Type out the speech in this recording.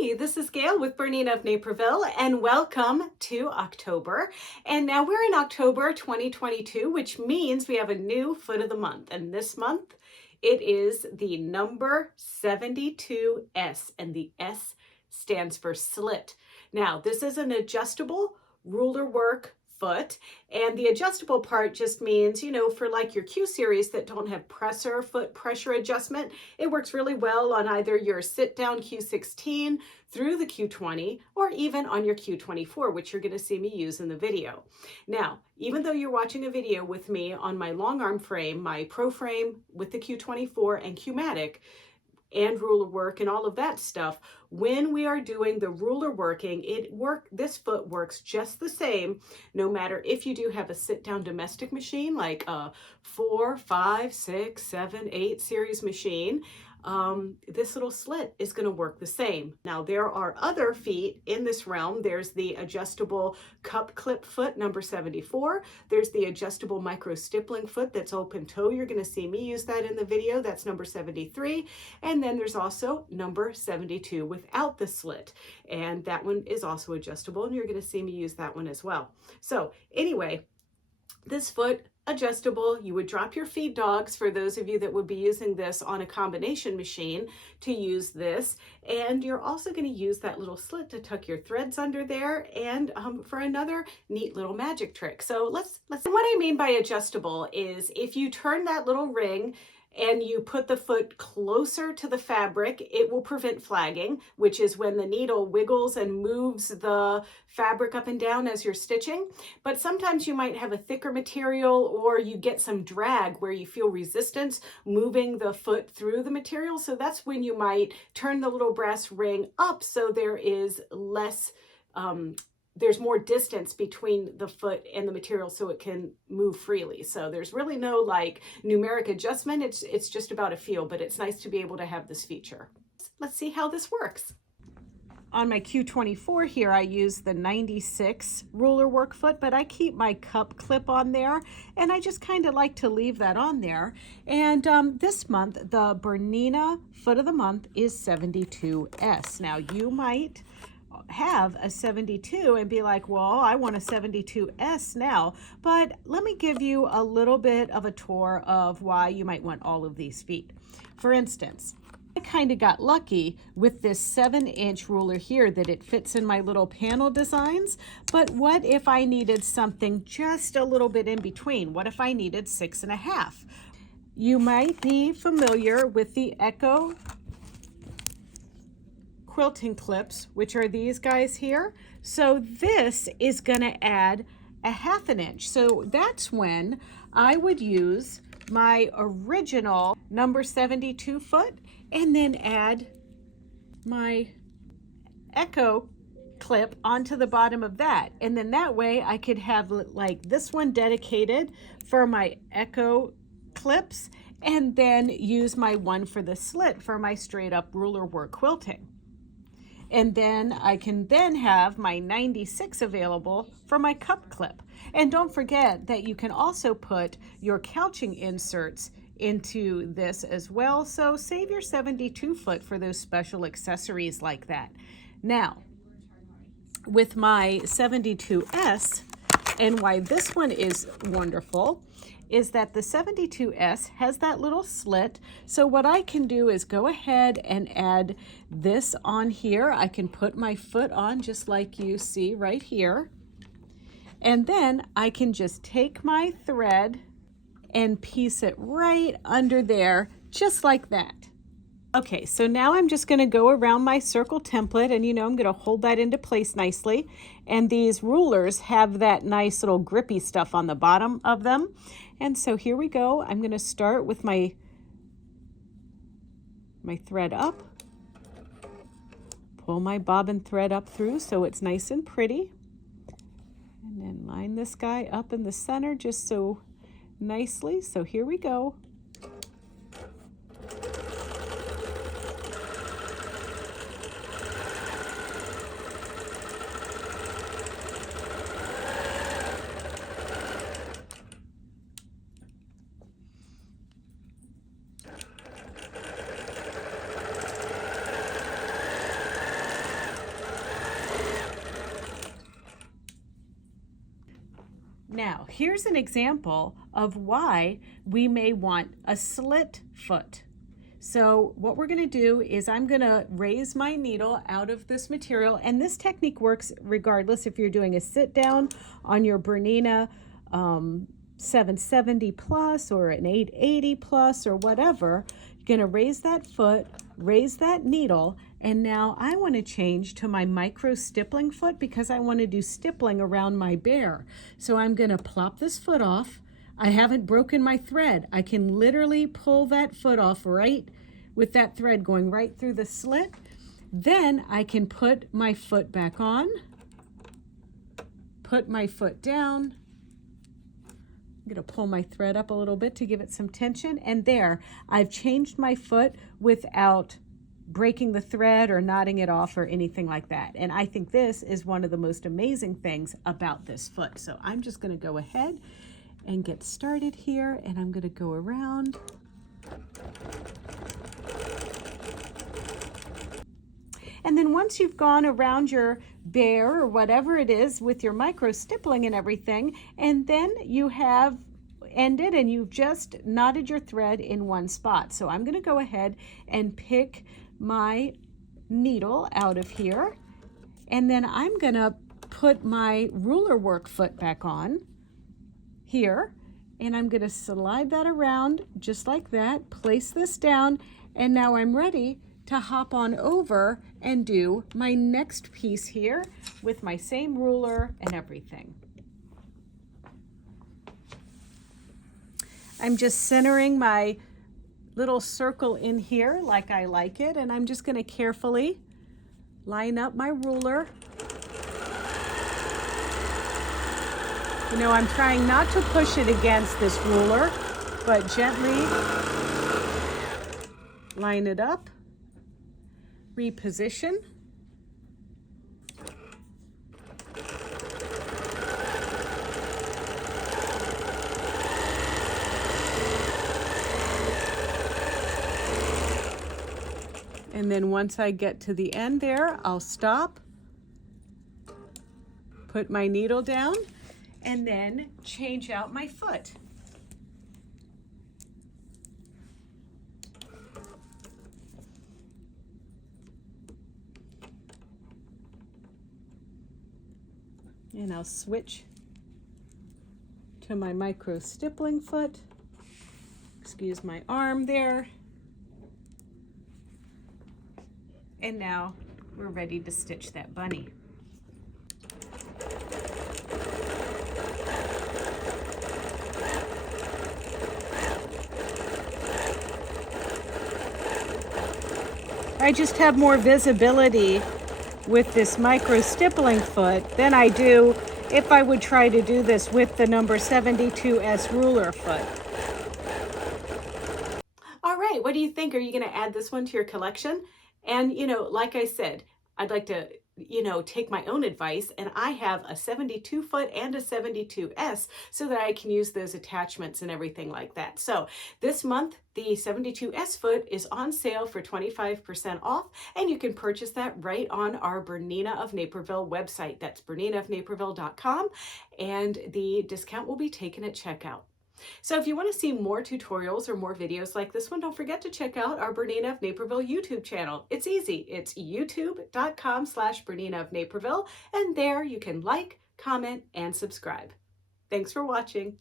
Hey, this is Gayle with BERNINA of Naperville, and welcome to October. And now we're in October 2022, which means we have a new foot of the month. And this month, it is the number 72S, and the S stands for slit. Now, this is an adjustable ruler work foot, and the adjustable part just means, you know, for like your Q series that don't have foot pressure adjustment, it works really well on either your sit down Q16 through the Q20 or even on your Q24, which you're going to see me use in the video. Now, even though you're watching a video with me on my long arm frame, my pro frame with the Q24 and Q-matic, and ruler work and all of that stuff, when we are doing the ruler working, this foot works just the same no matter if you do have a sit-down domestic machine like a 4, 5, 6, 7, 8 series machine. This little slit is going to work the same. Now, there are other feet in this realm. There's the adjustable cup clip foot, number 74. There's the adjustable micro stippling foot that's open toe. You're going to see me use that in the video. That's number 73. And then there's also number 72 without the slit. And that one is also adjustable, and you're going to see me use that one as well. So anyway, this foot, adjustable. You would drop your feed dogs, for those of you that would be using this on a combination machine, to use this. And you're also going to use that little slit to tuck your threads under there, and for another neat little magic trick. So let's what I mean by adjustable is if you turn that little ring and you put the foot closer to the fabric, it will prevent flagging, which is when the needle wiggles and moves the fabric up and down as you're stitching. But sometimes you might have a thicker material, or you get some drag where you feel resistance moving the foot through the material. So that's when you might turn the little brass ring up so there is less there's more distance between the foot and the material so it can move freely. So there's really no like numeric adjustment. It's just about a feel, but it's nice to be able to have this feature. Let's see how this works. On my Q24 here, I use the 96 ruler work foot, but I keep my cup clip on there, and I just kind of like to leave that on there. And this month, the BERNINA foot of the month is 72S. Now, you might have a 72 and be like, well, I want a 72S now. But let me give you a little bit of a tour of why you might want all of these feet. For instance, I kind of got lucky with this 7-inch ruler here that it fits in my little panel designs. But what if I needed something just a little bit in between? What if I needed 6.5? You might be familiar with the Echo quilting clips, which are these guys here. So this is going to add a 1/2 inch. So that's when I would use my original number 72 foot and then add my Echo clip onto the bottom of that. And then that way I could have like this one dedicated for my Echo clips, and then use my one for the slit for my straight up ruler work quilting. And then I can then have my 96 available for my cup clip. And don't forget that you can also put your couching inserts into this as well. So save your 72 foot for those special accessories like that. Now, with my 72S, and why this one is wonderful, is that the 72S has that little slit. So what I can do is go ahead and add this on here. I can put my foot on just like you see right here. And then I can just take my thread and piece it right under there, just like that. Okay, so now I'm just going to go around my circle template, and you know I'm going to hold that into place nicely. And these rulers have that nice little grippy stuff on the bottom of them. And so here we go. I'm going to start with my thread up, pull my bobbin thread up through so it's nice and pretty, and then line this guy up in the center just so nicely. So here we go. Now, here's an example of why we may want a slit foot. So what we're going to do is I'm going to raise my needle out of this material, and this technique works regardless if you're doing a sit down on your Bernina 770 plus or an 880 plus or whatever. You're going to raise that foot, raise that needle, and now I want to change to my micro stippling foot because I want to do stippling around my bear. So I'm going to plop this foot off. I haven't broken my thread. I can literally pull that foot off right with that thread going right through the slit. Then I can put my foot back on, put my foot down. I'm going to pull my thread up a little bit to give it some tension. And there, I've changed my foot without breaking the thread or knotting it off or anything like that. And I think this is one of the most amazing things about this foot. So I'm just going to go ahead and get started here, and I'm going to go around. And then once you've gone around your bear or whatever it is with your micro stippling and everything, and then you have ended and you've just knotted your thread in one spot. So I'm going to go ahead and pick my needle out of here, and then I'm going to put my ruler work foot back on here, and I'm going to slide that around just like that, place this down, and now I'm ready to hop on over and do my next piece here with my same ruler and everything. I'm just centering my little circle in here like I like it, and I'm just going to carefully line up my ruler. You know, I'm trying not to push it against this ruler, but gently line it up, reposition. And then once I get to the end there, I'll stop, put my needle down, and then change out my foot. And I'll switch to my micro stippling foot. Excuse my arm there. And now we're ready to stitch that bunny. I just have more visibility with this micro stippling foot than I do if I would try to do this with the number 72S ruler foot. All right, what do you think? Are you going to add this one to your collection? And, you know, like I said, I'd like to, you know, take my own advice, and I have a 72 foot and a 72S so that I can use those attachments and everything like that. So this month, the 72S foot is on sale for 25% off, and you can purchase that right on our Bernina of Naperville website. That's berninaofnaperville.com, and the discount will be taken at checkout. So if you want to see more tutorials or more videos like this one, don't forget to check out our Bernina of Naperville YouTube channel. It's easy. It's youtube.com/Bernina of Naperville, and there you can like, comment, and subscribe. Thanks for watching.